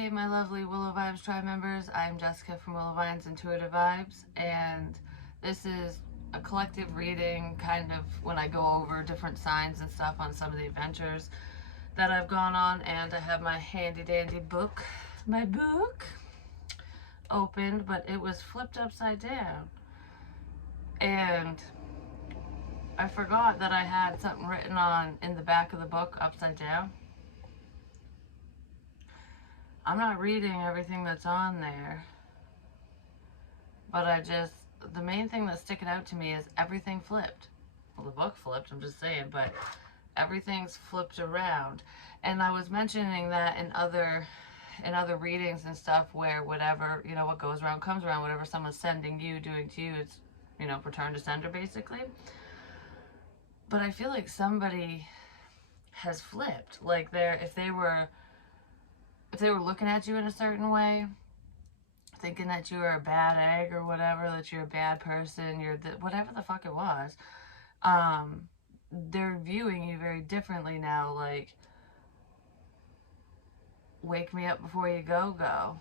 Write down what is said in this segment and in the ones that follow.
Hey, my lovely Willow Vibes tribe members. I'm Jessica from Willow Vines Intuitive Vibes, and this is a collective reading, kind of when I go over different signs and stuff on some of the adventures that I've gone on. And I have my handy dandy book, my book, opened, but it was flipped upside down. And I forgot that I had something written on in the back of the book upside down. I'm not reading everything that's on there, but the main thing that's sticking out to me is everything flipped. Well, the book flipped, I'm just saying, but everything's flipped around. And I was mentioning that in other readings and stuff, where whatever, what goes around comes around. Whatever someone's sending you, doing to you, it's, return to sender, basically. But I feel like somebody has flipped. Like, if they were looking at you in a certain way, thinking that you were a bad egg or whatever, that you're a bad person, whatever the fuck it was, they're viewing you very differently now. Like, wake me up before you go.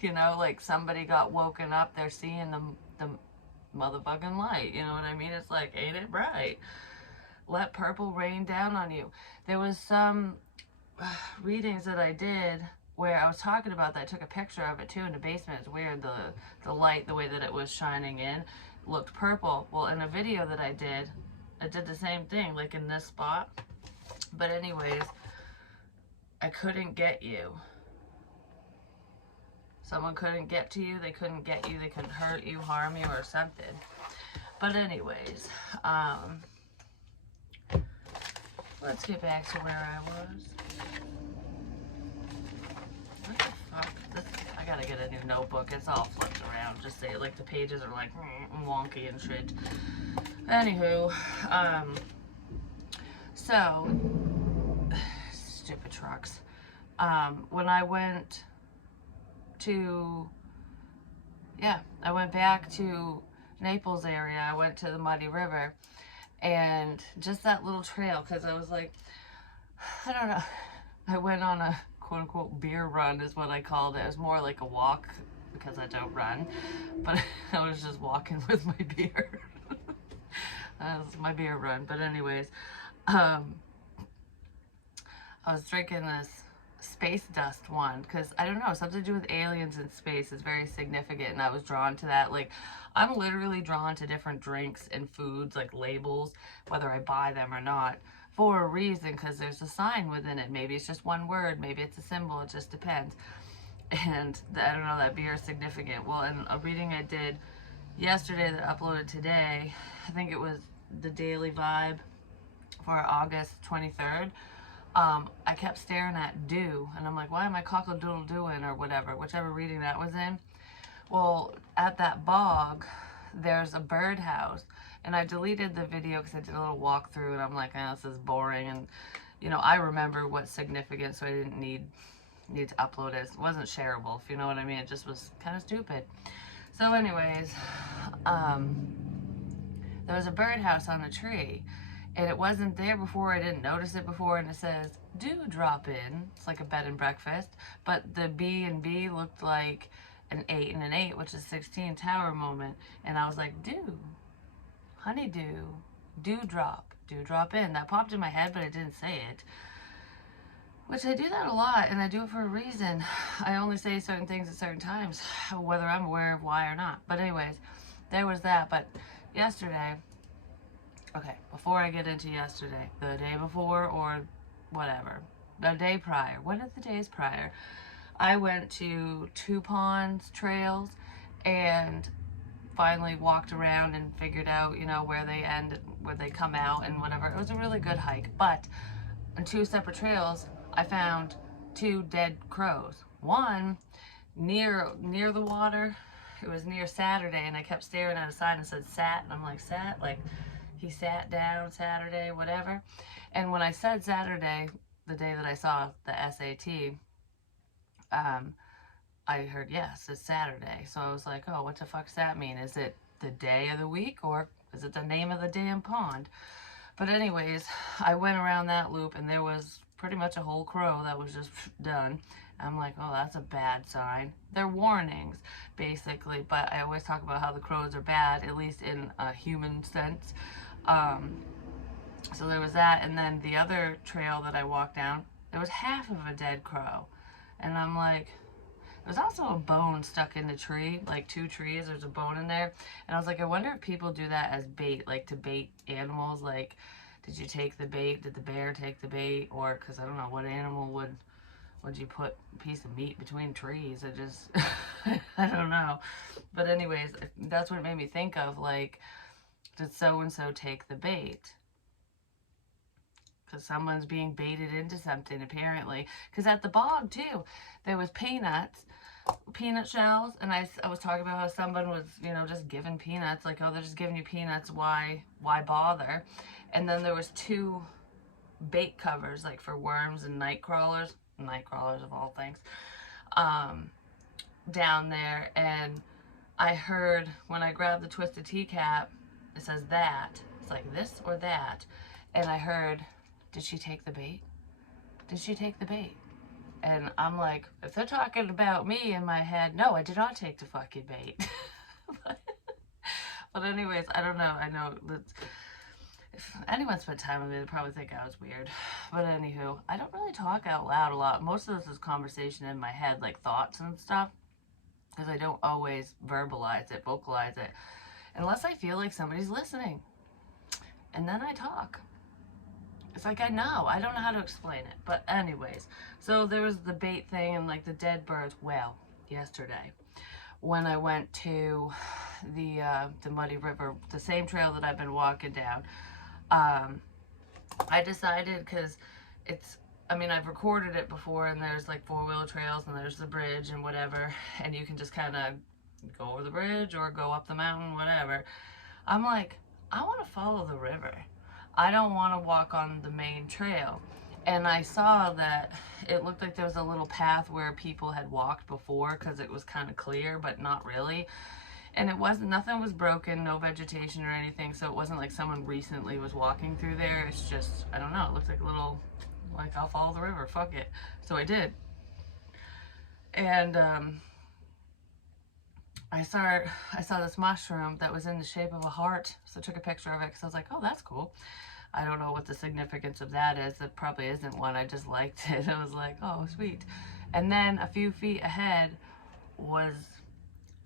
Like somebody got woken up, they're seeing the motherfucking light, you know what I mean? It's like, ain't it bright? Let purple rain down on you. There was some readings that I did where I was talking about that. I took a picture of it too in the basement. It's weird, the light, the way that it was shining in, looked purple. Well, in a video that I did the same thing, like in this spot. But anyways, I couldn't get you. Someone couldn't get to you, they couldn't get you, they couldn't hurt you, harm you, or something. But anyways, let's get back to where I was. What the fuck? I gotta get a new notebook. It's all flipped around. Just say, like, the pages are like wonky and shit. Anywho, so stupid trucks. When I went back to Naples area. I went to the Muddy River, and just that little trail, because I was like, I don't know, I went on a quote-unquote beer run is what I called it. It was more like a walk, because I don't run, but I was just walking with my beer. That was my beer run. But anyways, I was drinking this space dust one, because I don't know, something to do with aliens in space is very significant, and I was drawn to that. Like, I'm literally drawn to different drinks and foods, like labels, whether I buy them or not, for a reason, because there's a sign within it. Maybe it's just one word, maybe it's a symbol, it just depends. And I don't know, that beer is significant. Well, in a reading I did yesterday that I uploaded today, I think it was the Daily Vibe for August 23rd, I kept staring at dew, and I'm like, why am I cockle-doodle-dooing, or whatever, whichever reading that was in. Well, at that bog, there's a birdhouse, and I deleted the video because I did a little walkthrough, and I'm like, oh, this is boring, and, I remember what's significant, so I didn't need to upload it. It wasn't shareable, if you know what I mean. It just was kind of stupid. So anyways, there was a birdhouse on a tree, and it wasn't there before. I didn't notice it before, and it says, do drop in. It's like a bed and breakfast, but the B and B looked like an 8 and an 8, which is 16 tower moment. And I was like, do, honeydew, do drop in. That popped in my head, but I didn't say it, which I do that a lot, and I do it for a reason. I only say certain things at certain times, whether I'm aware of why or not. But anyways, there was that. But yesterday, okay, before I get into yesterday, the day before, or whatever, the day prior, one of the days prior, I went to 2 ponds trails, and finally walked around and figured out, where they end, where they come out, and whatever. It was a really good hike. But on 2 separate trails, I found 2 dead crows. One near the water. It was near Saturday, and I kept staring at a sign that said sat, and I'm like, sat? Like, he sat down Saturday, whatever. And when I said Saturday, the day that I saw the SAT, I heard, yes, it's Saturday. So I was like, oh, what the fuck's that mean? Is it the day of the week, or is it the name of the damn pond? But anyways, I went around that loop, and there was pretty much a whole crow that was just done. I'm like, oh, that's a bad sign. They're warnings, basically, but I always talk about how the crows are bad, at least in a human sense. So there was that, and then the other trail that I walked down, there was half of a dead crow. And I'm like, there's also a bone stuck in the tree, like 2 trees, there's a bone in there. And I was like, I wonder if people do that as bait, like to bait animals. Like, did you take the bait? Did the bear take the bait? Or, because I don't know, what animal would you put a piece of meat between trees? I just, I don't know. But anyways, that's what it made me think of. Like, did so-and-so take the bait? Because someone's being baited into something, apparently. Because at the bog, too, there was peanut shells, and I was talking about how someone was, you know, just giving peanuts, like, oh, they're just giving you peanuts, why bother? And then there was 2 bait covers, like for worms and night crawlers of all things, down there. And I heard, when I grabbed the twisted tea cap, it says that, it's like this or that, and I heard, did she take the bait? Did she take the bait? And I'm like, if they're talking about me in my head, no, I did not take the fucking bait. but anyways, I don't know. I know that if anyone spent time with me, they'd probably think I was weird. But anywho, I don't really talk out loud a lot. Most of this is conversation in my head, like thoughts and stuff, because I don't always vocalize it, unless I feel like somebody's listening. And then I talk. It's like I don't know how to explain it. But anyways, so there was the bait thing and like the dead birds. Well, yesterday, when I went to the Muddy River, the same trail that I've been walking down, I decided, because I've recorded it before, and there's like 4-wheel trails, and there's the bridge and whatever, and you can just kind of go over the bridge or go up the mountain, whatever. I'm like, I want to follow the river. I don't want to walk on the main trail. And I saw that it looked like there was a little path where people had walked before, because it was kind of clear, but not really. And nothing was broken, no vegetation or anything, so it wasn't like someone recently was walking through there. It's just, I don't know, it looks like a little, like, I'll follow the river, fuck it. So I did. And I saw this mushroom that was in the shape of a heart, so I took a picture of it, because I was like, oh, that's cool. I don't know what the significance of that is. It probably isn't one. I just liked it. I was like, oh, sweet. And then a few feet ahead was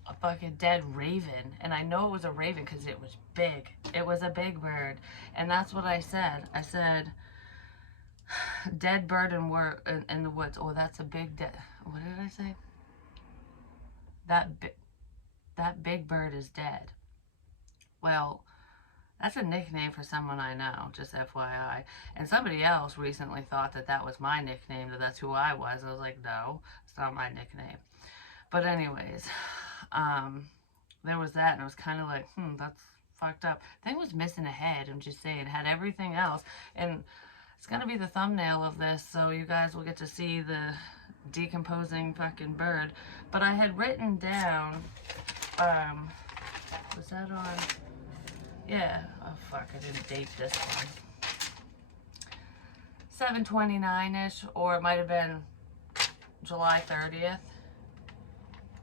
a fucking dead raven. And I know it was a raven because it was big. It was a big bird. And that's what I said. I said, dead bird in the woods. Oh, that's a big dead. What did I say? That big bird is dead. Well, that's a nickname for someone I know, just FYI. And somebody else recently thought that that was my nickname, that that's who I was. I was like, no, it's not my nickname. But anyways, there was that, and I was kind of like, that's fucked up. Thing was missing a head, I'm just saying. It had everything else. And it's going to be the thumbnail of this, so you guys will get to see the decomposing fucking bird. But I had written down, was that on... Yeah, oh fuck, I didn't date this one. 7/29-ish, or it might have been July 30th.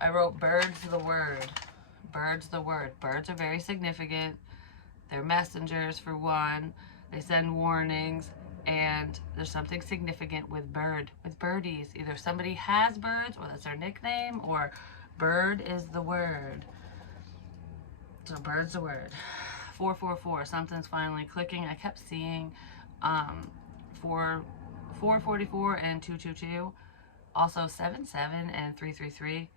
I wrote birds the word. Birds the word. Birds are very significant. They're messengers, for one. They send warnings, and there's something significant with birdies. Either somebody has birds, or that's their nickname, or bird is the word. So bird's the word. 444, something's finally clicking. I kept seeing 444 and 222, also 77 and 333,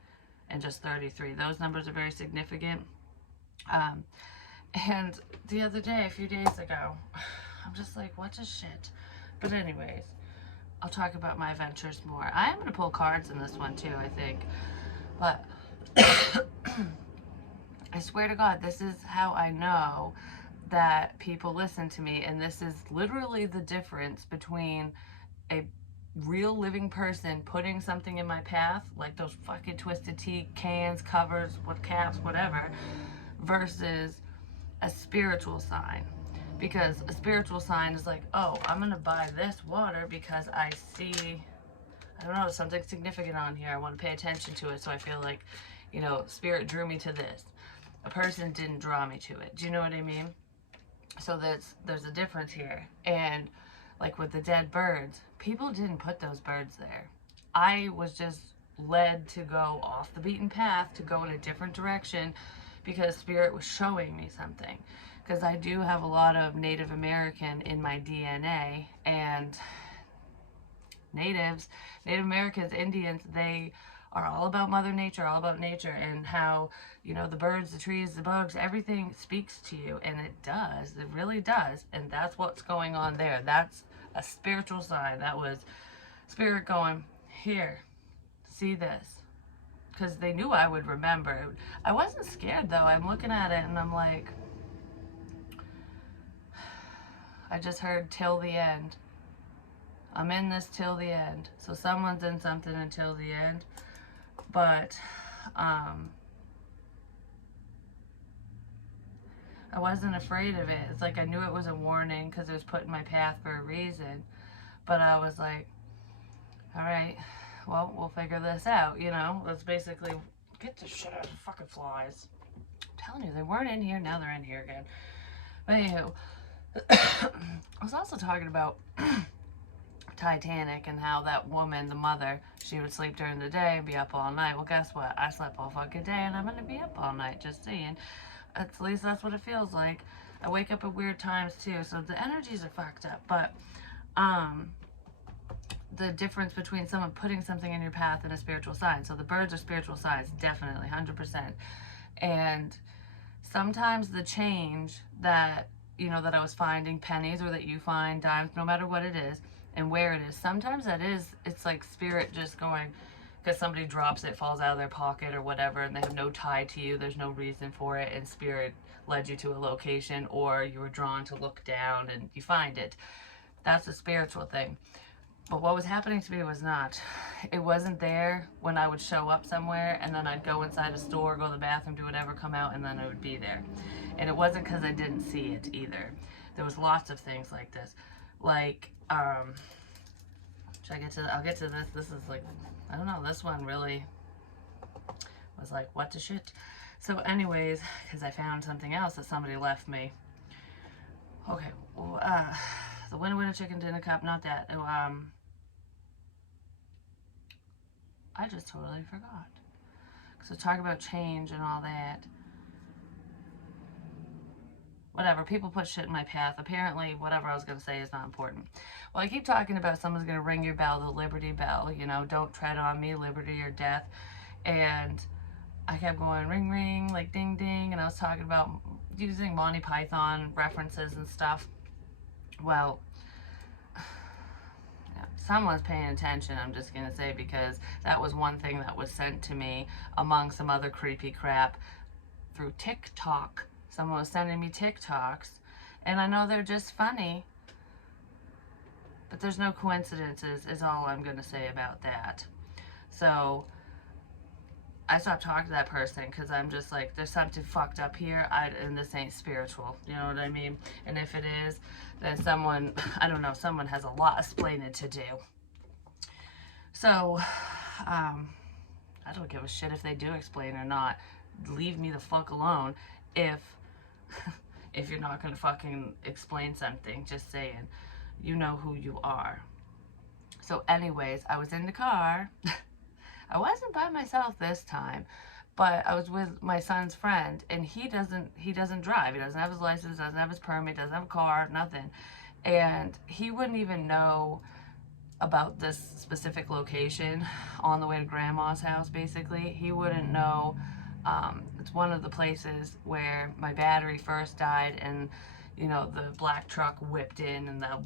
and just 33. Those numbers are very significant. And the other day, a few days ago, I'm just like, what the shit? But anyways, I'll talk about my adventures more. I am going to pull cards in this one too, I think. But I swear to God, this is how I know that people listen to me, and this is literally the difference between a real living person putting something in my path, like those fucking twisted tea cans, covers, with caps, whatever, versus a spiritual sign. Because a spiritual sign is like, oh, I'm going to buy this water because I see, I don't know, something significant on here. I want to pay attention to it. So I feel like, you know, spirit drew me to this. A person didn't draw me to it. Do you know what I mean? So there's a difference here. And like with the dead birds, people didn't put those birds there. I was just led to go off the beaten path, to go in a different direction because spirit was showing me something. Because I do have a lot of Native American in my DNA, and Native Americans, Indians, they are all about Mother Nature, all about nature, and how, you know, the birds, the trees, the bugs, everything speaks to you, and it does. It really does. And that's what's going on there. That's a spiritual sign. That was spirit going, here, see this. Because they knew I would remember. I wasn't scared, though. I'm looking at it, and I'm like, I just heard till the end. I'm in this till the end. So someone's in something until the end. But I wasn't afraid of it. It's like I knew it was a warning because it was put in my path for a reason. But I was like, all right, well, we'll figure this out, you know? That's basically, get the shit out of the fucking flies. I'm telling you, they weren't in here, now they're in here again. But anywho, I was also talking about Titanic and how that woman, the mother, she would sleep during the day and be up all night. Well, guess what? I slept all fucking day and I'm gonna be up all night, just saying. At least that's what it feels like. I wake up at weird times too, so the energies are fucked up. But the difference between someone putting something in your path and a spiritual sign. So the birds are spiritual signs, definitely, 100%. And sometimes the change that, you know, that I was finding, pennies, or that you find dimes, no matter what it is and where it is, sometimes that is, it's like spirit just going, because somebody drops it, falls out of their pocket or whatever, and they have no tie to you, there's no reason for it, and spirit led you to a location, or you were drawn to look down and you find it. That's a spiritual thing. But what was happening to me was not. It wasn't there when I would show up somewhere and then I'd go inside a store, go to the bathroom, do whatever, come out, and then it would be there. And it wasn't because I didn't see it either. There was lots of things like this. Like, should I get to, I'll get to this. This is like, I don't know, this one really was like, what the shit? So anyways, because I found something else that somebody left me. Okay, well, the winner chicken dinner cup, not that. I just totally forgot. So talk about change and all that. Whatever, people put shit in my path. Apparently, whatever I was going to say is not important. Well, I keep talking about someone's going to ring your bell, the Liberty Bell. You know, don't tread on me, liberty or death. And I kept going ring, ring, like ding, ding. And I was talking about using Monty Python references and stuff. Well, someone's paying attention, I'm just going to say, because that was one thing that was sent to me among some other creepy crap through TikTok. Someone was sending me TikToks, and I know they're just funny, but there's no coincidences, is all I'm going to say about that. So I stopped talking to that person because I'm just like, there's something fucked up here, and this ain't spiritual. You know what I mean? And if it is, then someone, I don't know, someone has a lot of explaining to do. So, I don't give a shit if they do explain or not. Leave me the fuck alone if if you're not gonna fucking explain something. Just saying, you know who you are. So anyways, I was in the car. I wasn't by myself this time, but I was with my son's friend, and he doesn't drive. He doesn't have his license, doesn't have his permit, doesn't have a car, nothing. And he wouldn't even know about this specific location on the way to grandma's house. Basically, he wouldn't know. It's one of the places where my battery first died, and you know, the black truck whipped in and the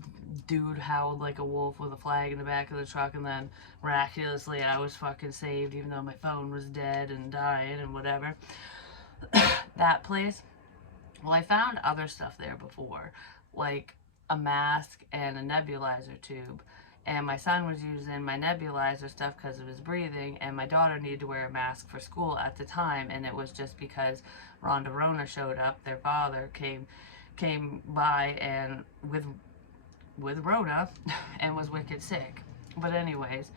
dude howled like a wolf with a flag in the back of the truck, and then miraculously I was fucking saved even though my phone was dead and dying and whatever. That place. Well, I found other stuff there before, like a mask and a nebulizer tube. And my son was using my nebulizer stuff because of his breathing, and my daughter needed to wear a mask for school at the time, and it was just because Rhonda Rona showed up, their father came by and with Rona and was wicked sick. But anyways,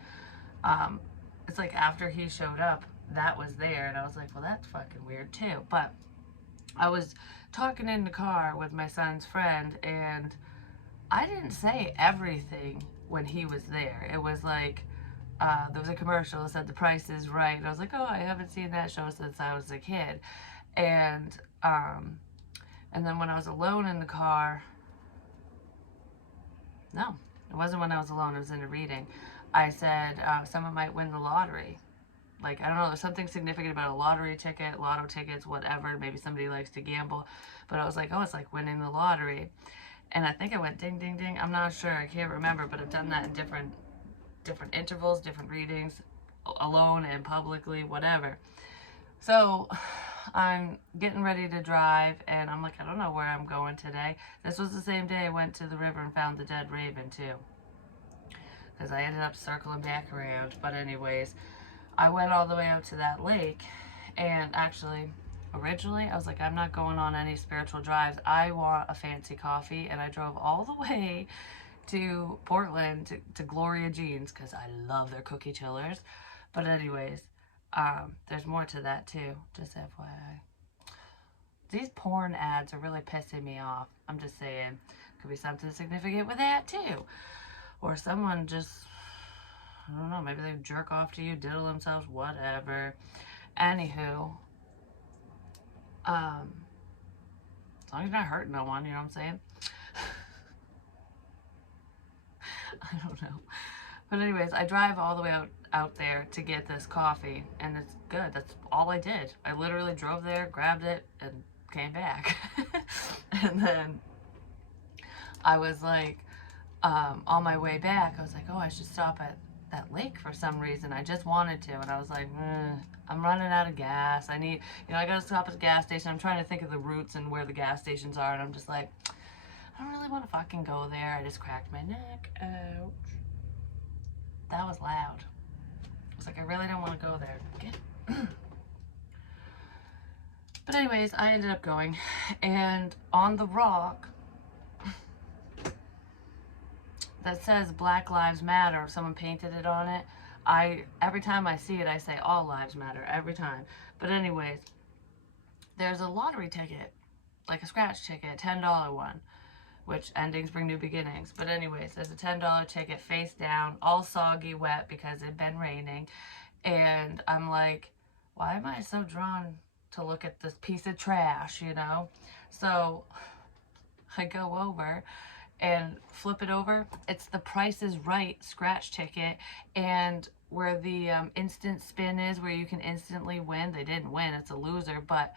it's like after he showed up, that was there, and I was like, well, that's fucking weird too. But I was talking in the car with my son's friend, and I didn't say everything when he was there. It was like, there was a commercial that said The Price is Right. And I was like, oh, I haven't seen that show since I was a kid. And then when I was alone in the car, no, it wasn't when I was alone. It was in a reading. I said, someone might win the lottery. Like, I don't know, there's something significant about a lottery ticket, lotto tickets, whatever. Maybe somebody likes to gamble. But I was like, oh, it's like winning the lottery. And I think I went ding, ding, ding. I'm not sure. I can't remember. But I've done that in different intervals, different readings, alone and publicly, whatever. So I'm getting ready to drive, and I'm like, I don't know where I'm going today. This was the same day I went to the river and found the dead raven too, because I ended up circling back around. But anyways, I went all the way out to that lake, and actually, originally, I was like, I'm not going on any spiritual drives. I want a fancy coffee, and I drove all the way to Portland to Gloria Jean's because I love their cookie chillers. But anyways, there's more to that too, just FYI. These porn ads are really pissing me off. I'm just saying, could be something significant with that too. Or someone just, I don't know, maybe they jerk off to you, diddle themselves, whatever. Anywho, as long as you're not hurting no one, you know what I'm saying? I don't know. But anyways, I drive all the way out there to get this coffee, and it's good. That's all I did. I literally drove there, grabbed it, and came back. And then I was like, on my way back, I was like, oh, I should stop at that lake for some reason. I just wanted to, and I was like, I'm running out of gas. I need, I gotta stop at the gas station. I'm trying to think of the routes and where the gas stations are, and I'm just like, I don't really want to fucking go there. I just cracked my neck. Ouch. That was loud. I was like, I really don't want to go there. But anyways, I ended up going, and on the rock that says Black Lives Matter, if someone painted it on it, every time I see it, I say all lives matter, every time. But anyways, there's a lottery ticket, like a scratch ticket, $10 one, which endings bring new beginnings. But anyways, there's a $10 ticket face down, all soggy wet because it'd been raining. And I'm like, why am I so drawn to look at this piece of trash, So I go over and flip it over. It's the Price is Right scratch ticket, and where the instant spin is, where you can instantly win. They didn't win, it's a loser, but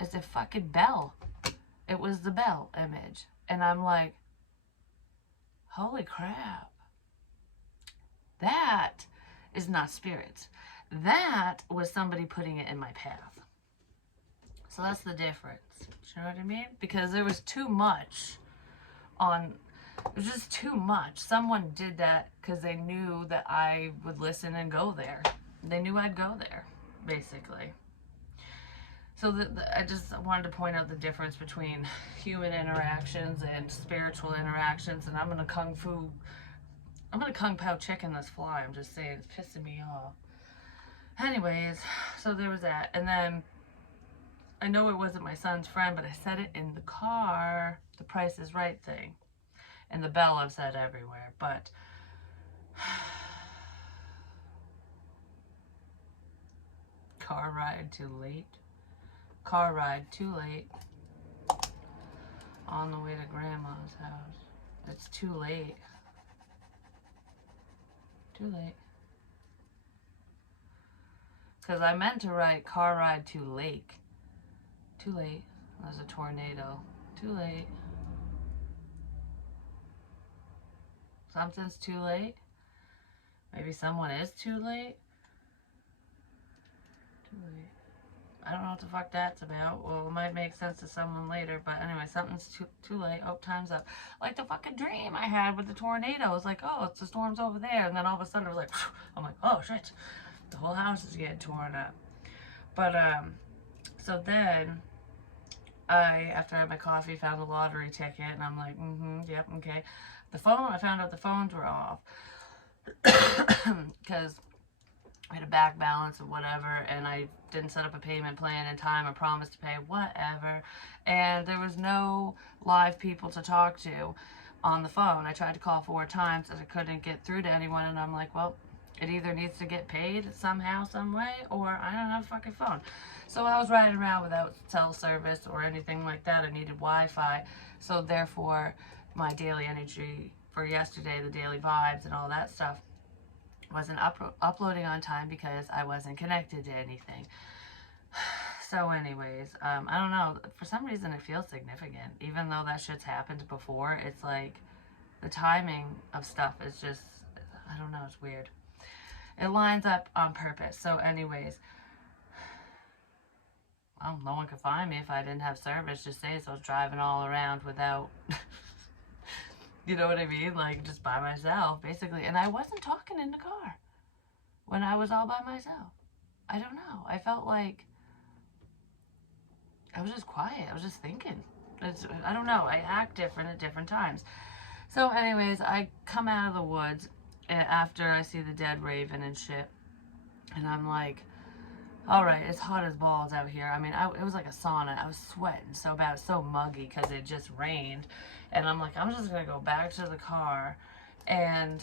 it's a fucking bell. It was the bell image. And I'm like, holy crap. That is not spirits. That was somebody putting it in my path. So that's the difference. You know what I mean? Because there was too much it was just too much. Someone did that because they knew that I would listen and go there. They knew I'd go there, basically. So I just wanted to point out the difference between human interactions and spiritual interactions. And I'm gonna kung pao chicken this fly. I'm just saying, it's pissing me off. Anyways, so there was that. And then I know it wasn't my son's friend, but I said it in the car, the Price is Right thing. And the bell I've said everywhere, but car ride too late. Car ride too late. On the way to grandma's house. It's too late. Too late. Because I meant to write car ride to lake. Too late. There's a tornado. Too late. Something's too late. Maybe someone is too late. Too late. I don't know what the fuck that's about. Well, it might make sense to someone later, but anyway, something's too late. Oh, time's up. Like the fucking dream I had with the tornado. It's like, oh, it's the storm's over there, and then all of a sudden it was like, I'm like, oh shit, the whole house is getting torn up. But so then after I had my coffee, found a lottery ticket, and I'm like, yep, okay. The phone, I found out the phones were off because I had a back balance of whatever, and I didn't set up a payment plan in time. I promised to pay whatever, and there was no live people to talk to on the phone. I tried to call 4 times and I couldn't get through to anyone, and I'm like, well, it either needs to get paid somehow, some way, or I don't have a fucking phone. So I was riding around without cell service or anything like that. I needed Wi-Fi, so therefore my daily energy for yesterday, the daily vibes and all that stuff, wasn't uploading on time because I wasn't connected to anything. So anyways, I don't know. For some reason, it feels significant. Even though that shit's happened before, it's like the timing of stuff is just, I don't know, it's weird. It lines up on purpose. So anyways, well, no one could find me if I didn't have service. Just say so I was driving all around without, you know what I mean? Like just by myself, basically. And I wasn't talking in the car when I was all by myself. I don't know. I felt like I was just quiet. I was just thinking. I don't know. I act different at different times. So anyways, I come out of the woods after I see the dead raven and shit. And I'm like, all right, it's hot as balls out here. I mean, it was like a sauna. I was sweating so bad. It was so muggy because it just rained. And I'm like, I'm just going to go back to the car. And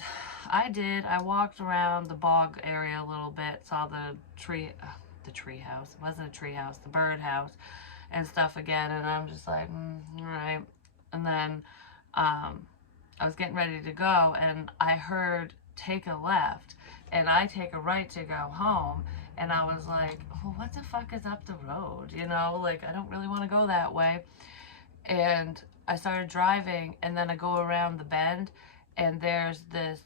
I did. I walked around the bog area a little bit, saw the tree house. It wasn't a tree house, the bird house and stuff again. And I'm just like, all right. And then I was getting ready to go, and I heard take a left, and I take a right to go home. And I was like, well, what the fuck is up the road? You know, like, I don't really want to go that way. And I started driving, and then I go around the bend, and there's this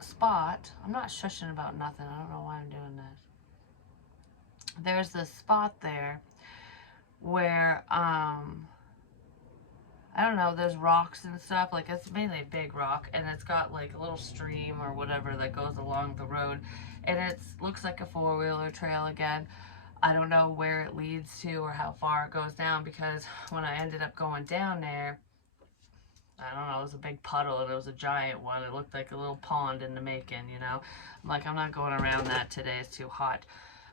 spot. I'm not shushing about nothing. I don't know why I'm doing this. There's this spot there where, I don't know, there's rocks and stuff. Like, it's mainly a big rock, and it's got, like, a little stream or whatever that goes along the road. And it looks like a four-wheeler trail again. I don't know where it leads to or how far it goes down, because when I ended up going down there, I don't know, it was a big puddle, and it was a giant one. It looked like a little pond in the making, you know. I'm like, I'm not going around that today. It's too hot.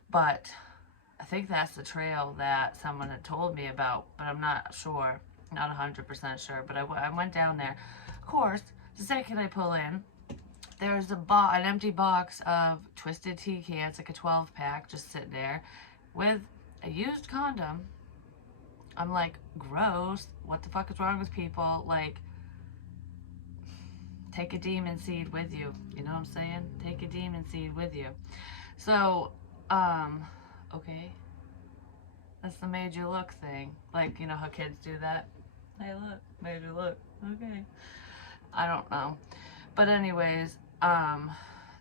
But I think that's the trail that someone had told me about, but I'm not sure. Not 100% sure, but I went down there. Of course, the second I pull in, there's an empty box of Twisted Tea cans, like a 12-pack, just sitting there with a used condom. I'm like, gross. What the fuck is wrong with people? Like, take a demon seed with you. You know what I'm saying? Take a demon seed with you. So, okay. That's the made you look thing. Like, you know how kids do that? Hey, look, made you look. Okay. I don't know. But anyways,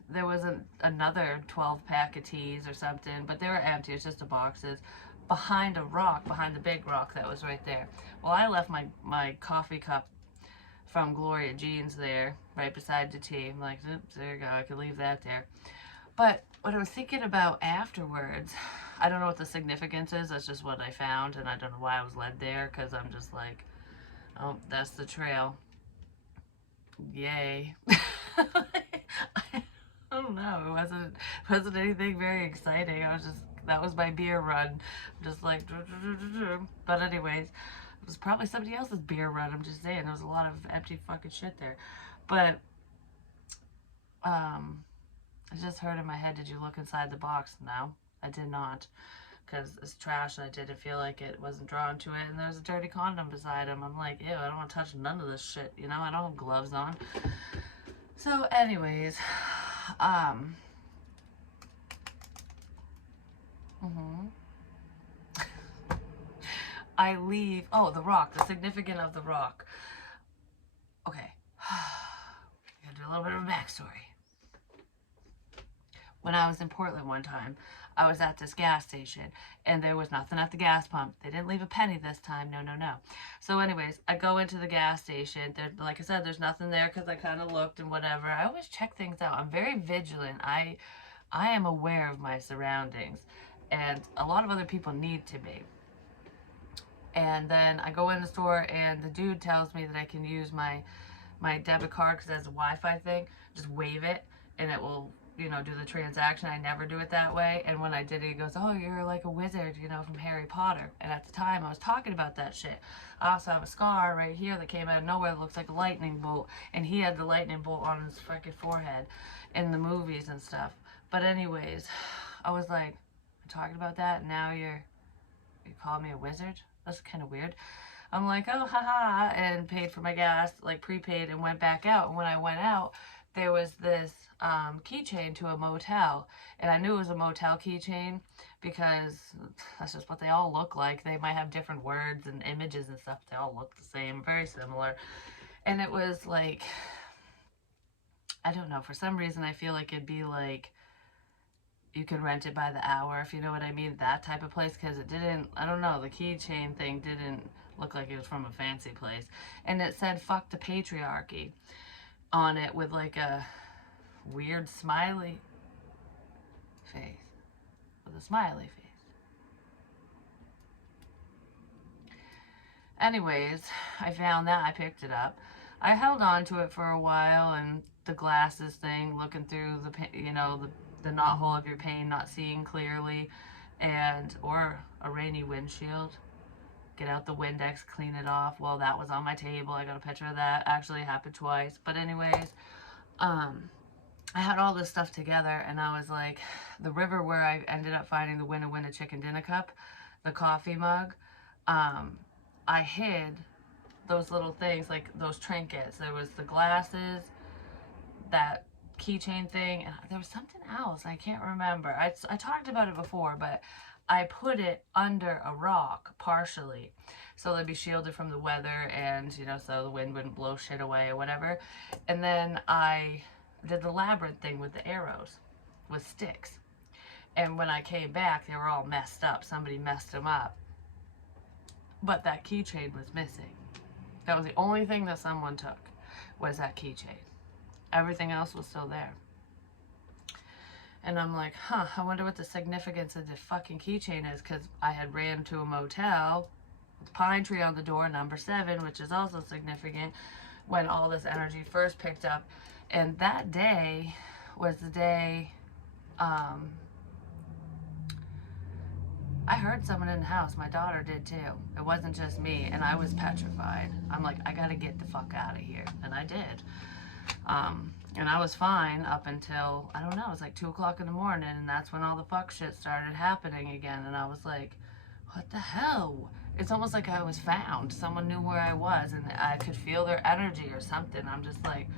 there was another 12-pack of teas or something, but they were empty. It's just the boxes behind a rock, behind the big rock that was right there. Well, I left my coffee cup from Gloria Jean's there, right beside the tea. I'm like, oops, there you go. I could leave that there. But what I was thinking about afterwards, I don't know what the significance is. That's just what I found, and I don't know why I was led there, because I'm just like, oh, that's the trail. Yay. I don't know. It wasn't anything very exciting. That was my beer run. Just like, but anyways, it was probably somebody else's beer run. I'm just saying, there was a lot of empty fucking shit there. But, I just heard in my head, did you look inside the box? No, I did not. Because it's trash, and I didn't feel like it wasn't drawn to it. And there's a dirty condom beside him. I'm like, ew, I don't want to touch none of this shit. You know, I don't have gloves on. So, anyways, I leave. Oh, the rock. The significance of the rock. Okay. I gotta do a little bit of a backstory. When I was in Portland one time, I was at this gas station, and there was nothing at the gas pump. They didn't leave a penny this time. No, no, no. So anyways, I go into the gas station. Like I said, there's nothing there because I kind of looked and whatever. I always check things out. I'm very vigilant. I am aware of my surroundings, and a lot of other people need to be. And then I go in the store and the dude tells me that I can use my debit card because it has a Wi-Fi thing. Just wave it and it will, do the transaction. I never do it that way. And when I did it, he goes, "Oh, you're like a wizard, from Harry Potter." And at the time, I was talking about that shit. I also have a scar right here that came out of nowhere that looks like a lightning bolt. And he had the lightning bolt on his fucking forehead in the movies and stuff. But anyways, I was like, I'm talking about that, and now you call me a wizard? That's kind of weird. I'm like, oh, haha, and paid for my gas, like prepaid, and went back out. And when I went out, there was this keychain to a motel. And I knew it was a motel keychain because that's just what they all look like. They might have different words and images and stuff. They all look the same, very similar. And it was like, I don't know, for some reason I feel like it'd be like, you can rent it by the hour, if you know what I mean, that type of place, because it didn't, I don't know, the keychain thing didn't look like it was from a fancy place. And it said "fuck the patriarchy" on it with like a weird smiley face, with a smiley face. Anyways, I found that, I picked it up. I held on to it for a while, and the glasses thing, looking through the knothole of your pain, not seeing clearly, or a rainy windshield. Get out the Windex, clean it off. Well, that was on my table. I got a picture of that. Actually, it happened twice. But anyways, I had all this stuff together, and I was like, the river where I ended up finding the Winna Winna chicken dinner cup, the coffee mug, I hid those little things, like those trinkets. There was the glasses, that keychain thing, and there was something else. I can't remember. I talked about it before, but I put it under a rock partially so they'd be shielded from the weather, and so the wind wouldn't blow shit away or whatever. And then I did the labyrinth thing with the arrows with sticks. And when I came back, they were all messed up. Somebody messed them up. But that keychain was missing. That was the only thing that someone took, was that keychain. Everything else was still there. And I'm like, I wonder what the significance of the fucking keychain is, because I had ran to a motel with pine tree on the door, number 7, which is also significant, when all this energy first picked up. And that day was the day I heard someone in the house. My daughter did too. It wasn't just me, and I was petrified. I'm like, I gotta get the fuck out of here. And I did. And I was fine up until, I don't know, it was like 2 o'clock in the morning, and that's when all the fuck shit started happening again. And I was like, what the hell? It's almost like I was found. Someone knew where I was, and I could feel their energy or something. I'm just like,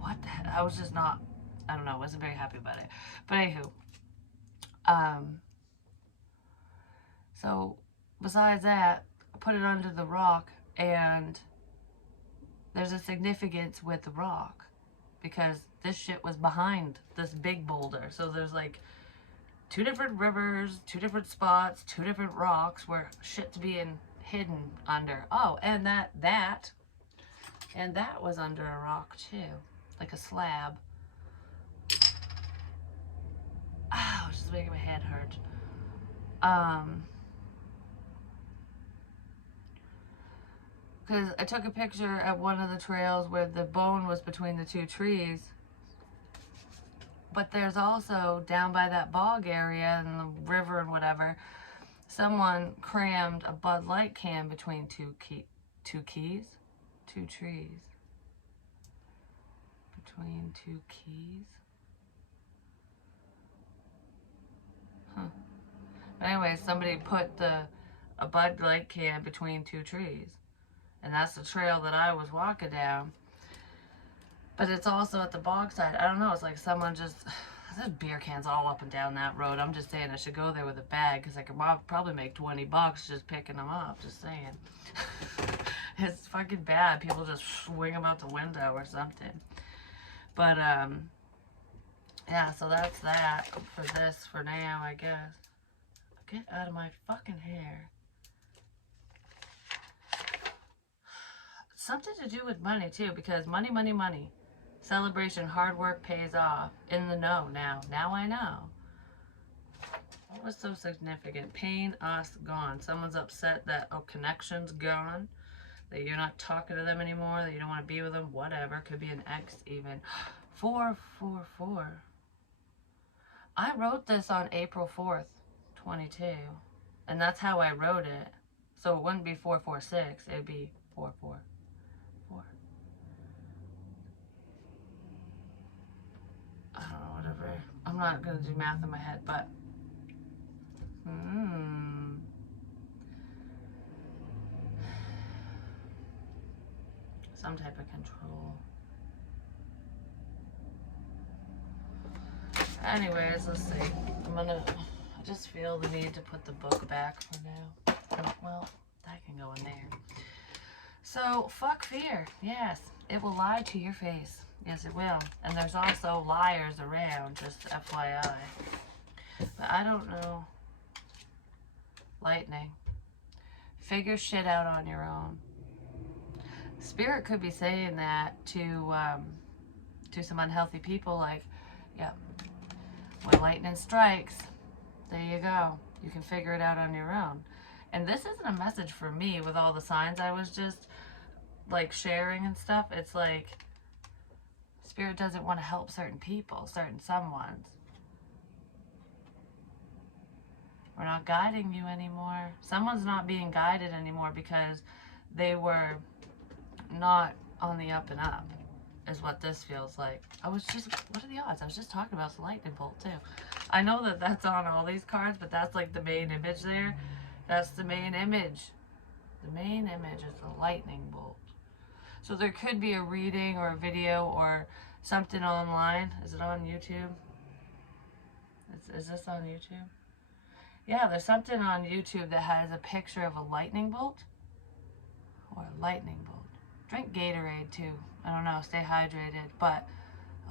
what the hell? I was just not, I don't know, I wasn't very happy about it. But anywho, so besides that, I put it under the rock, and there's a significance with the rock because this shit was behind this big boulder. So there's like 2 different rivers, 2 different spots, 2 different rocks where shit's being hidden under. Oh, and that was under a rock too, like a slab. Ow, it's just making my head hurt. Because I took a picture at one of the trails where the bone was between the 2 trees. But there's also, down by that bog area and the river and whatever, someone crammed a Bud Light can between 2 trees. Between 2 keys. But anyway, somebody put a Bud Light can between 2 trees. And that's the trail that I was walking down. But it's also at the bog side. I don't know, it's like someone just, there's beer cans all up and down that road. I'm just saying I should go there with a bag, because I could probably make $20 just picking them up. Just saying. It's fucking bad. People just swing them out the window or something. But, yeah, so that's that for this for now, I guess. Get out of my fucking hair. Something to do with money too, because money, money, money. Celebration, hard work pays off. In the know now. Now I know. What was so significant? Pain, us, gone. Someone's upset that, oh, connection's gone. That you're not talking to them anymore. That you don't want to be with them. Whatever. Could be an ex even. 444. I wrote this on April 4th, 22. And that's how I wrote it. So it wouldn't be 446. It would be 444. I don't know, whatever. I'm not going to do math in my head, but... Some type of control. Anyways, let's see. I just feel the need to put the book back for now. Oh, well, that can go in there. So, fuck fear. Yes, it will lie to your face. Yes, it will. And there's also liars around, just FYI. But I don't know. Lightning. Figure shit out on your own. Spirit could be saying that to some unhealthy people, like, yeah, when lightning strikes, there you go. You can figure it out on your own. And this isn't a message for me with all the signs I was just, like, sharing and stuff. It's like, Spirit doesn't want to help certain people, certain someones. We're not guiding you anymore. Someone's not being guided anymore because they were not on the up and up, is what this feels like. What are the odds? I was just talking about the lightning bolt too. I know that that's on all these cards, but that's like the main image there. That's the main image. The main image is the lightning bolt. So there could be a reading or a video or something online. Is it on YouTube? Is this on YouTube? Yeah, there's something on YouTube that has a picture of a lightning bolt. Or a lightning bolt. Drink Gatorade too. I don't know, stay hydrated, but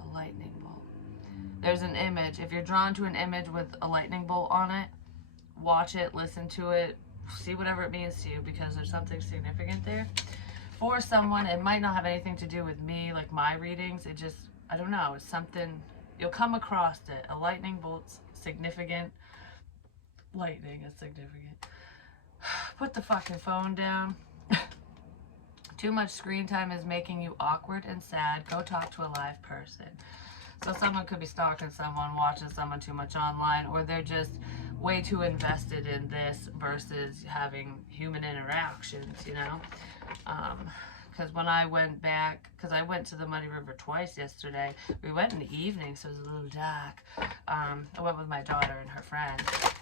a lightning bolt. There's an image. If you're drawn to an image with a lightning bolt on it, watch it, listen to it, see whatever it means to you, because there's something significant there. For someone, it might not have anything to do with me, like my readings. It just, I don't know, it's something, you'll come across it. A lightning bolt's significant. Lightning is significant. Put the fucking phone down. Too much screen time is making you awkward and sad. Go talk to a live person. So someone could be stalking someone, watching someone too much online, or they're just way too invested in this versus having human interactions, you know? Because when I went back, because I went to the Muddy River twice yesterday, we went in the evening, so it was a little dark. I went with my daughter and her friend,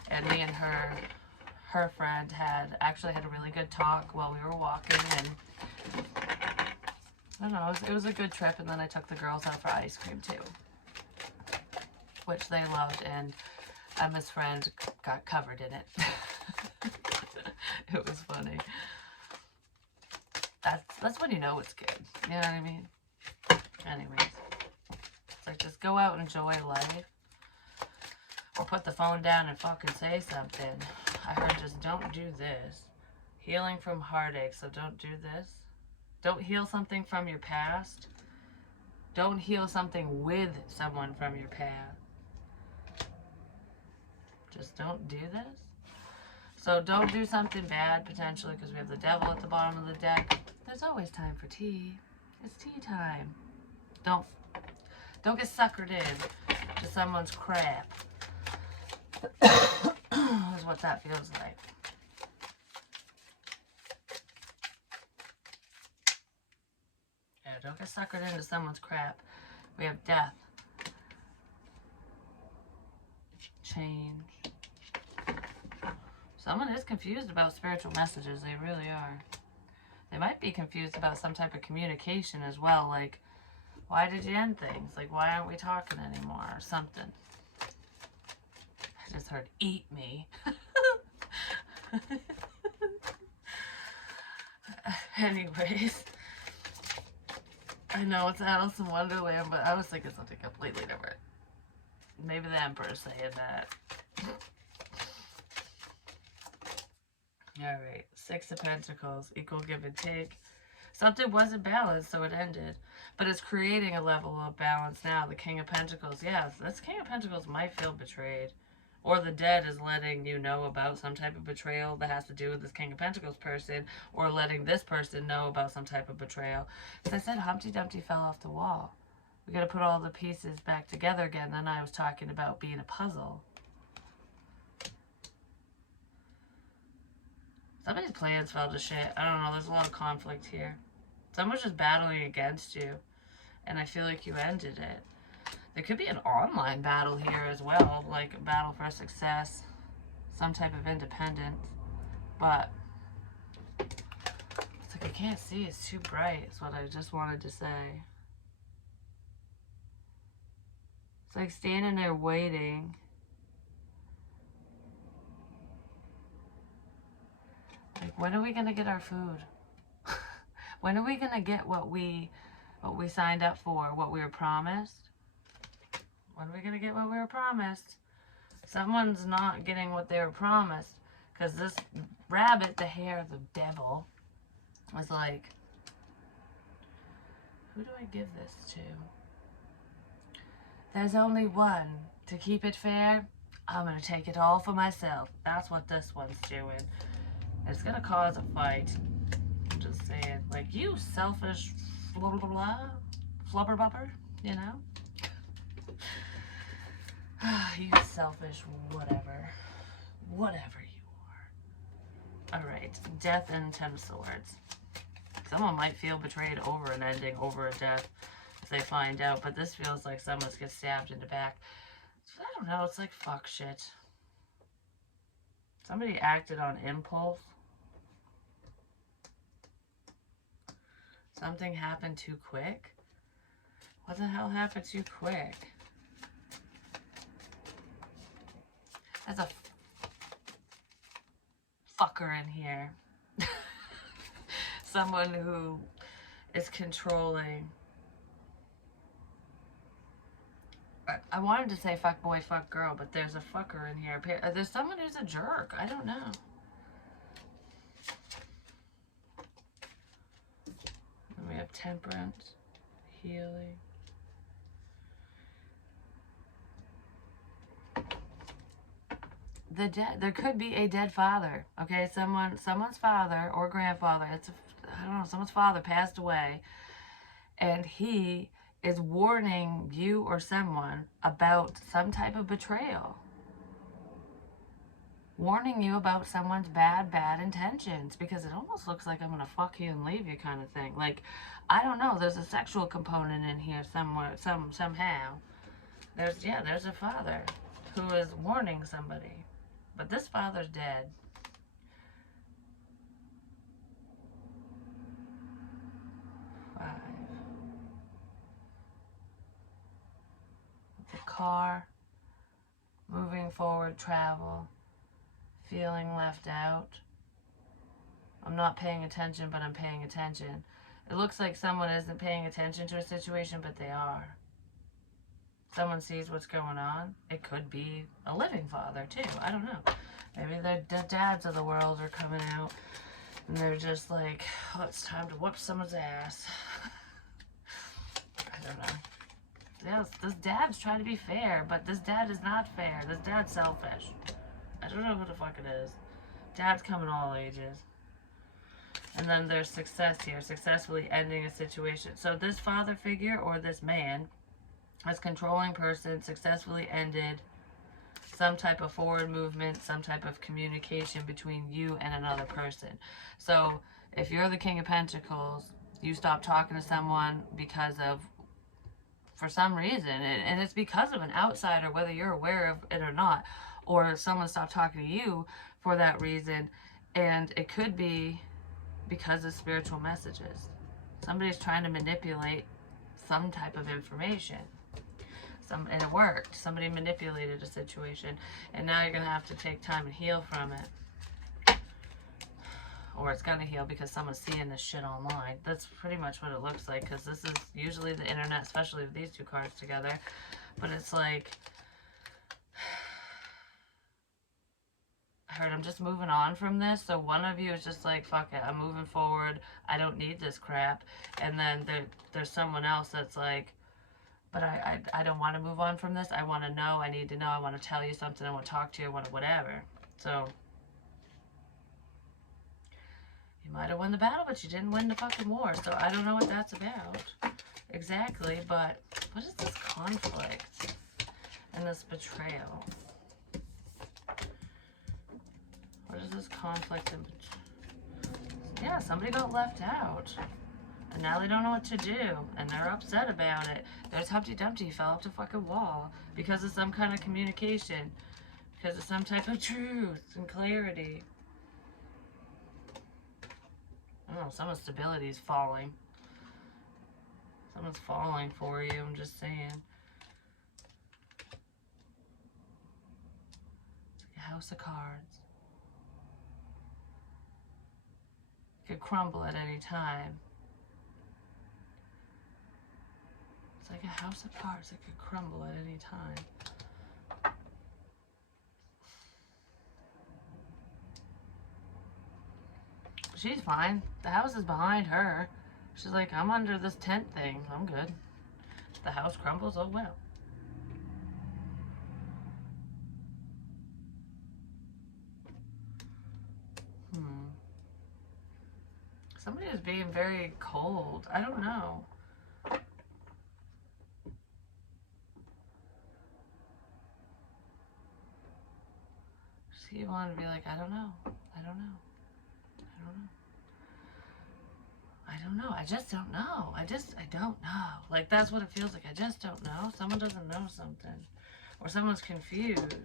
and me and her friend actually had a really good talk while we were walking, and I don't know, it was a good trip. And then I took the girls out for ice cream too, which they loved, and Emma's friend got covered in it. It was funny. That's when you know it's good. You know what I mean? Anyways, it's like, just go out and enjoy life, or put the phone down and fucking say something. I heard, just don't do this. Healing from heartache, so don't do this. Don't heal something from your past. Don't heal something with someone from your past. Just don't do this. So don't do something bad, potentially, because we have the devil at the bottom of the deck. There's always time for tea. It's tea time. Don't get suckered in to someone's crap. Is what that feels like. Yeah, don't get suckered into someone's crap. We have death. Change. Someone is confused about spiritual messages. They really are. They might be confused about some type of communication as well. Like, why did you end things? Like, why aren't we talking anymore? Or something. I just heard, eat me. Anyways. I know it's Alice in Wonderland, but I was thinking something completely different. Maybe the Emperor's saying that. Alright, Six of Pentacles, equal give and take. Something wasn't balanced, so it ended. But it's creating a level of balance now. The King of Pentacles, yes, this King of Pentacles might feel betrayed. Or the dead is letting you know about some type of betrayal that has to do with this King of Pentacles person, or letting this person know about some type of betrayal. As I said, Humpty Dumpty fell off the wall. We got to put all the pieces back together again. Then I was talking about being a puzzle. Somebody's plans fell to shit. I don't know. There's a lot of conflict here. Someone's just battling against you, and I feel like you ended it. There could be an online battle here as well, like a battle for success, some type of independence. But it's like I can't see. It's too bright. Is what I just wanted to say. It's like standing there waiting. Like, when are we gonna get our food? When are we gonna get what we signed up for, what we were promised? When are we gonna get what we were promised? Someone's not getting what they were promised, because this rabbit, the hair of the devil, was like, who do I give this to? There's only one. To keep it fair, I'm gonna take it all for myself. That's what this one's doing. It's gonna cause a fight. I'm just saying. Like, you selfish blah blah blah flubber bubber, you know? You selfish whatever. Whatever you are. Alright, death and 10 of swords. Someone might feel betrayed over an ending, over a death, if they find out, but this feels like someone's gets stabbed in the back. I don't know, it's like fuck shit. Somebody acted on impulse. Something happened too quick. What the hell happened too quick? There's a fucker in here. Someone who is controlling. I wanted to say fuck boy, fuck girl, but there's a fucker in here. There's someone who's a jerk. I don't know. And we have temperance, healing. There could be a dead father. Okay, someone's father or grandfather. I don't know. Someone's father passed away, and he is warning you or someone about some type of betrayal. Warning you about someone's bad intentions, because it almost looks like I'm gonna fuck you and leave you kind of thing. Like, I don't know. There's a sexual component in here somewhere, somehow. There's a father who is warning somebody. But this father's dead. Five. The car. Moving forward, travel. Feeling left out. I'm not paying attention, but I'm paying attention. It looks like someone isn't paying attention to a situation, but they are. Someone sees what's going on. It could be a living father, too. I don't know. Maybe the dads of the world are coming out, and they're just like, oh, it's time to whoop someone's ass. I don't know. Yes, this dad's trying to be fair, but this dad is not fair. This dad's selfish. I don't know who the fuck it is. Dad's coming all ages. And then there's success here. Successfully ending a situation. So this father figure, or this man, as controlling person, successfully ended some type of forward movement, some type of communication between you and another person. So if you're the King of Pentacles, you stop talking to someone because of, for some reason, and it's because of an outsider, whether you're aware of it or not, or someone stopped talking to you for that reason, and it could be because of spiritual messages. Somebody's trying to manipulate some type of information. And it worked. Somebody manipulated a situation, and now you're going to have to take time and heal from it. Or it's going to heal because someone's seeing this shit online. That's pretty much what it looks like, because this is usually the internet, especially with these two cards together. But it's like, I heard I'm just moving on from this. So one of you is just like, fuck it, I'm moving forward. I don't need this crap. And then there's someone else that's like, but I don't want to move on from this. I want to know. I need to know. I want to tell you something. I want to talk to you. I want to whatever. So you might have won the battle, but you didn't win the fucking war. So I don't know what that's about exactly. But what is this conflict and this betrayal? What is this conflict and yeah, somebody got left out. And now they don't know what to do. And they're upset about it. There's Humpty Dumpty fell off the fucking wall because of some kind of communication. Because of some type of truth and clarity. I don't know, someone's stability is falling. Someone's falling for you, I'm just saying. It's like a house of cards. It could crumble at any time. It's like a house of cards that could crumble at any time. She's fine. The house is behind her. She's like, I'm under this tent thing. I'm good. If the house crumbles, oh well. Somebody is being very cold. I don't know. She wanted to be like, I don't know. I don't know. I don't know. I don't know. I just don't know. I don't know. Like, that's what it feels like. I just don't know. Someone doesn't know something. Or someone's confused.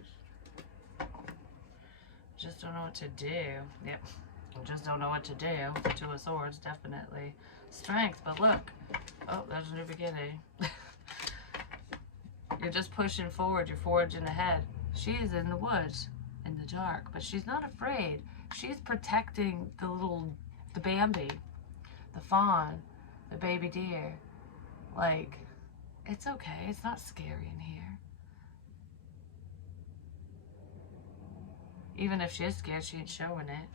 Just don't know what to do. Yep. I just don't know what to do. Two of Swords, definitely. Strength, but look. Oh, there's a new beginning. You're just pushing forward. You're forging ahead. She's in the woods, in the dark, but she's not afraid. She's protecting the Bambi, the fawn, the baby deer. Like, it's okay. It's not scary in here. Even if she is scared, she ain't showing it.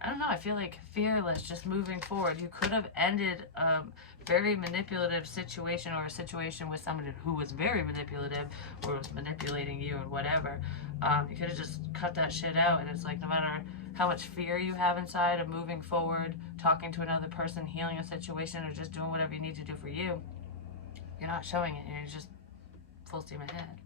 I don't know. I feel like fearless, just moving forward. You could have ended a very manipulative situation, or a situation with someone who was very manipulative or was manipulating you or whatever. You could have just cut that shit out. And it's like, no matter how much fear you have inside of moving forward, talking to another person, healing a situation, or just doing whatever you need to do for you, you're not showing it. And you're just full steam ahead.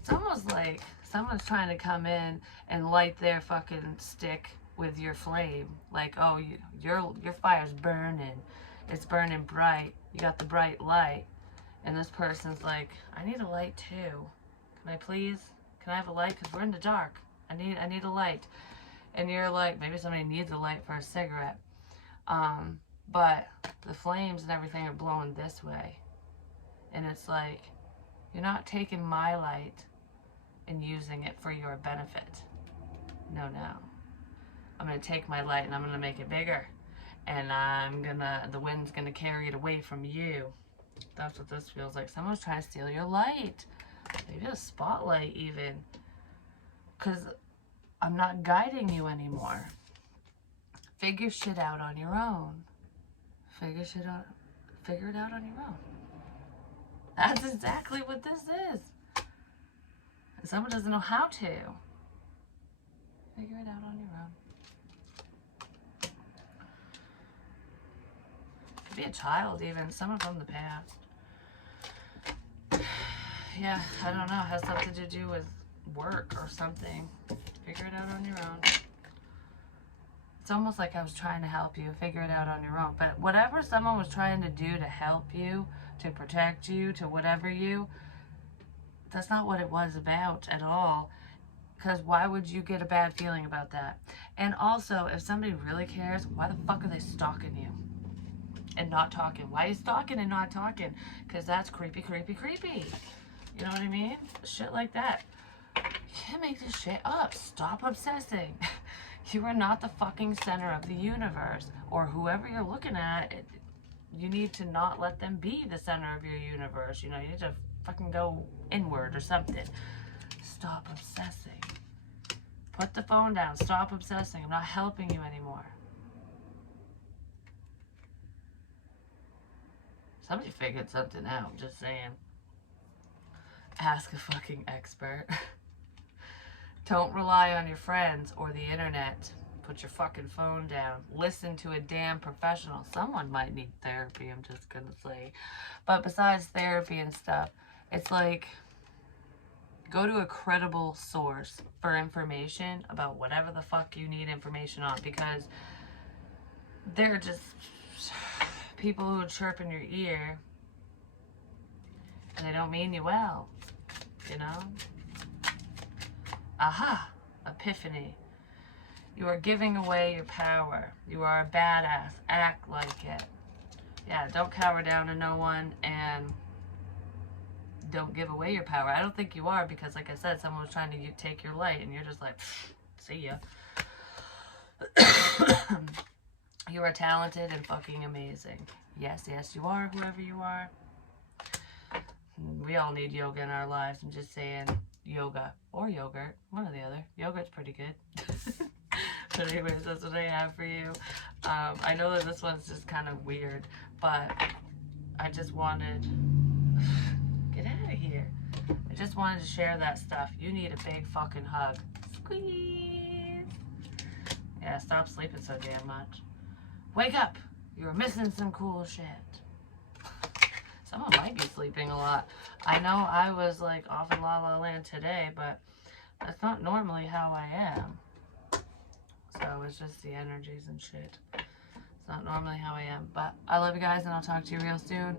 It's almost like someone's trying to come in and light their fucking stick with your flame. Like, oh, your fire's burning. It's burning bright. You got the bright light. And this person's like, I need a light too. Can I please? Can I have a light? Because we're in the dark. I need a light. And you're like, maybe somebody needs a light for a cigarette. But the flames and everything are blowing this way. And it's like, you're not taking my light and using it for your benefit. No. I'm gonna take my light and I'm gonna make it bigger. And the wind's gonna carry it away from you. That's what this feels like. Someone's trying to steal your light. Maybe a spotlight even. Because I'm not guiding you anymore. Figure shit out on your own. Figure it out on your own. That's exactly what this is. And someone doesn't know how to. Figure it out on your own. Could be a child even, someone from the past. Yeah, I don't know, it has something to do with work or something. Figure it out on your own. It's almost like I was trying to help you figure it out on your own. But whatever someone was trying to do to help you, to protect you, to whatever you, that's not what it was about at all. Because why would you get a bad feeling about that? And also, if somebody really cares, why the fuck are they stalking you and not talking? Why are you stalking and not talking? Because that's creepy, creepy, creepy. You know what I mean? Shit like that. You can't make this shit up. Stop obsessing. You are not the fucking center of the universe. Or whoever you're looking at, you need to not let them be the center of your universe. You know, you need to fucking go inward or something. Stop obsessing. Put the phone down. Stop obsessing. I'm not helping you anymore. Somebody figured something out, just saying. Ask a fucking expert. Don't rely on your friends or the internet. Put your fucking phone down. Listen to a damn professional. Someone might need therapy, I'm just gonna say. But besides therapy and stuff, it's like, go to a credible source for information about whatever the fuck you need information on, because they're just people who chirp in your ear and they don't mean you well, you know? Aha! Epiphany. You are giving away your power. You are a badass. Act like it. Yeah, don't cower down to no one and don't give away your power. I don't think you are, because like I said, someone was trying to take your light and you're just like, see ya. You are talented and fucking amazing. Yes, yes, you are, whoever you are. We all need yoga in our lives. I'm just saying, yoga or yogurt, one or the other. Yogurt's pretty good. But anyways, that's what I have for you. I know that this one's just kind of weird, but I just wanted... Get out of here. I just wanted to share that stuff. You need a big fucking hug. Squeeze. Yeah, stop sleeping so damn much. Wake up. You're missing some cool shit. Someone might be sleeping a lot. I know I was like off in La La Land today, but that's not normally how I am. So it's just the energies and shit. It's not normally how I am. But I love you guys, and I'll talk to you real soon.